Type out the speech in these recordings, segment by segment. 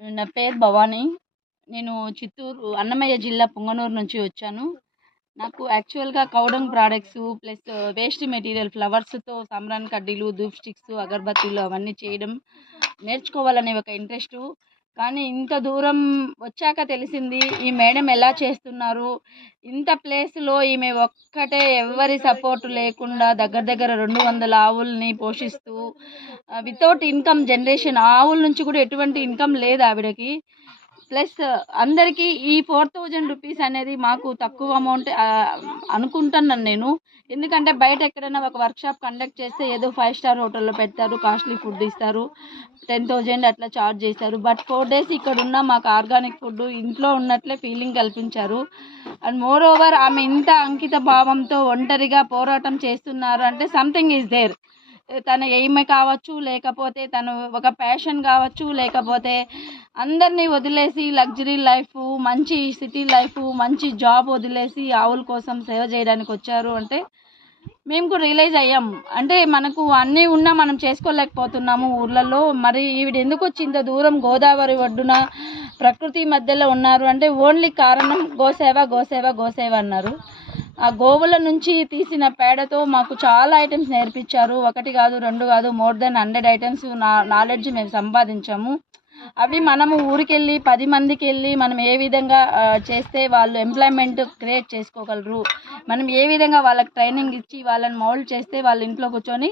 నా పేరు భవాని. నేను చిత్తూరు అన్నమయ్య జిల్లా పుంగనూరు నుంచి వచ్చాను. నాకు యాక్చువల్‌గా cow dung products plus waste material ఫ్లవర్స్‌తో సాంబ్రాణి కడ్డీలు, ధూప్ స్టిక్స్, అగరబత్తీలు అవన్నీ చేయడం నేర్చుకోవాలనే ఒక ఇంట్రెస్టు. కానీ ఇంత దూరం వచ్చాక తెలిసింది ఈ మేడం ఎలా చేస్తున్నారు. ఇంత ప్లేస్‌లో ఈమె ఒక్కటే ఎవ్వరి సపోర్ట్ లేకుండా దగ్గర దగ్గర 200 ఆవుల్ని పోషిస్తూ వితౌట్ ఇన్‌కమ్ జనరేషన్ ఆవుల నుంచి కూడా ఎటువంటి ఇన్‌కమ్ లేదు ఆవిడకి. ప్లస్ అందరికీ ఈ 4000 రూపీస్ అనేది మాకు తక్కువ అమౌంట్ అనుకుంటున్నాను నేను. ఎందుకంటే బయట ఎక్కడైనా ఒక వర్క్షాప్ కండక్ట్ చేస్తే ఏదో 5 స్టార్ హోటల్లో పెడతారు, కాస్ట్లీ ఫుడ్ ఇస్తారు, 10,000 అట్లా ఛార్జ్ చేస్తారు. బట్ 4 డేస్ ఇక్కడ ఉన్న మాకు ఆర్గానిక్ ఫుడ్ ఇంట్లో ఉన్నట్లే ఫీలింగ్ కల్పించారు. అండ్ మోర్ ఓవర్ ఆమె ఇంత అంకిత భావంతో ఒంటరిగా పోరాటం చేస్తున్నారు అంటే సంథింగ్ ఈజ్ దేర్. తన ఎయిమ్ కావచ్చు, లేకపోతే తను ఒక ప్యాషన్ కావచ్చు, లేకపోతే అందరినీ వదిలేసి లగ్జరీ లైఫ్, మంచి సిటీ లైఫ్, మంచి జాబ్ వదిలేసి ఆవుల కోసం సేవ చేయడానికి వచ్చారు అంటే మేము కూడా రియలైజ్ అయ్యాం. అంటే మనకు అన్నీ ఉన్నా మనం చేసుకోలేకపోతున్నాము ఊర్లలో. మరి ఈవిడ ఎందుకు వచ్చి ఇంత దూరం గోదావరి ఒడ్డున ప్రకృతి మధ్యలో ఉన్నారు అంటే ఓన్లీ కారణం గోసేవ గోసేవ గోసేవ అన్నారు. ఆ గోవుల నుంచి తీసిన పేడతో మాకు చాలా ఐటమ్స్ నేర్పించారు. 1 కాదు, 2 కాదు, మోర్ దెన్ 100 ఐటమ్స్ నాలెడ్జ్ మేము సంపాదించాము. అవి మనము ఊరికెళ్ళి 10 మందికి వెళ్ళి మనం ఏ విధంగా చేస్తే వాళ్ళు ఎంప్లాయ్మెంట్ క్రియేట్ చేసుకోగలరు, మనం ఏ విధంగా వాళ్ళకి ట్రైనింగ్ ఇచ్చి వాళ్ళని మౌల్డ్ చేస్తే వాళ్ళ ఇంట్లో కూర్చొని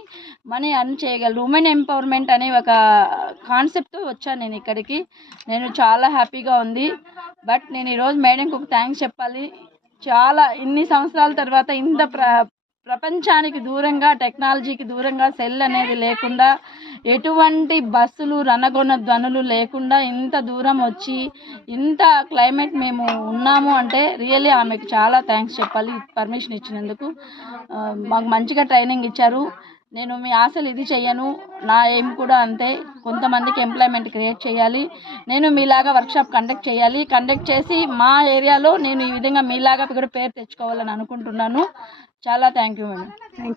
మనీ అర్న్ చేయగలరు, ఉమెన్ ఎంపవర్మెంట్ అనే ఒక కాన్సెప్ట్తో వచ్చాను నేను ఇక్కడికి. నేను చాలా హ్యాపీగా ఉంది. బట్ నేను ఈరోజు మేడంకి ఒక థ్యాంక్స్ చెప్పాలి. చాలా ఇన్ని సంవత్సరాల తర్వాత ఇంత ప్రపంచానికి దూరంగా, టెక్నాలజీకి దూరంగా, సెల్ అనేది లేకుండా, ఎటువంటి బస్సులు రణగొణ ధ్వనులు లేకుండా ఇంత దూరం వచ్చి ఇంత క్లైమేట్ మేము ఉన్నాము అంటే రియల్లీ ఆమెకు చాలా థ్యాంక్స్ చెప్పాలి పర్మిషన్ ఇచ్చినందుకు. మాకు మంచిగా ట్రైనింగ్ ఇచ్చారు. నేను మీ ఆశలు ఇది చెయ్యను, నా ఎయిమ్ కూడా అంతే, కొంతమందికి ఎంప్లాయ్మెంట్ క్రియేట్ చేయాలి. నేను మీలాగా వర్క్షాప్ కండక్ట్ చేసి మా ఏరియాలో నేను ఈ విధంగా మీలాగా కూడా పేరు తెచ్చుకోవాలని అనుకుంటున్నాను. చాలా thank you madam. Thank you.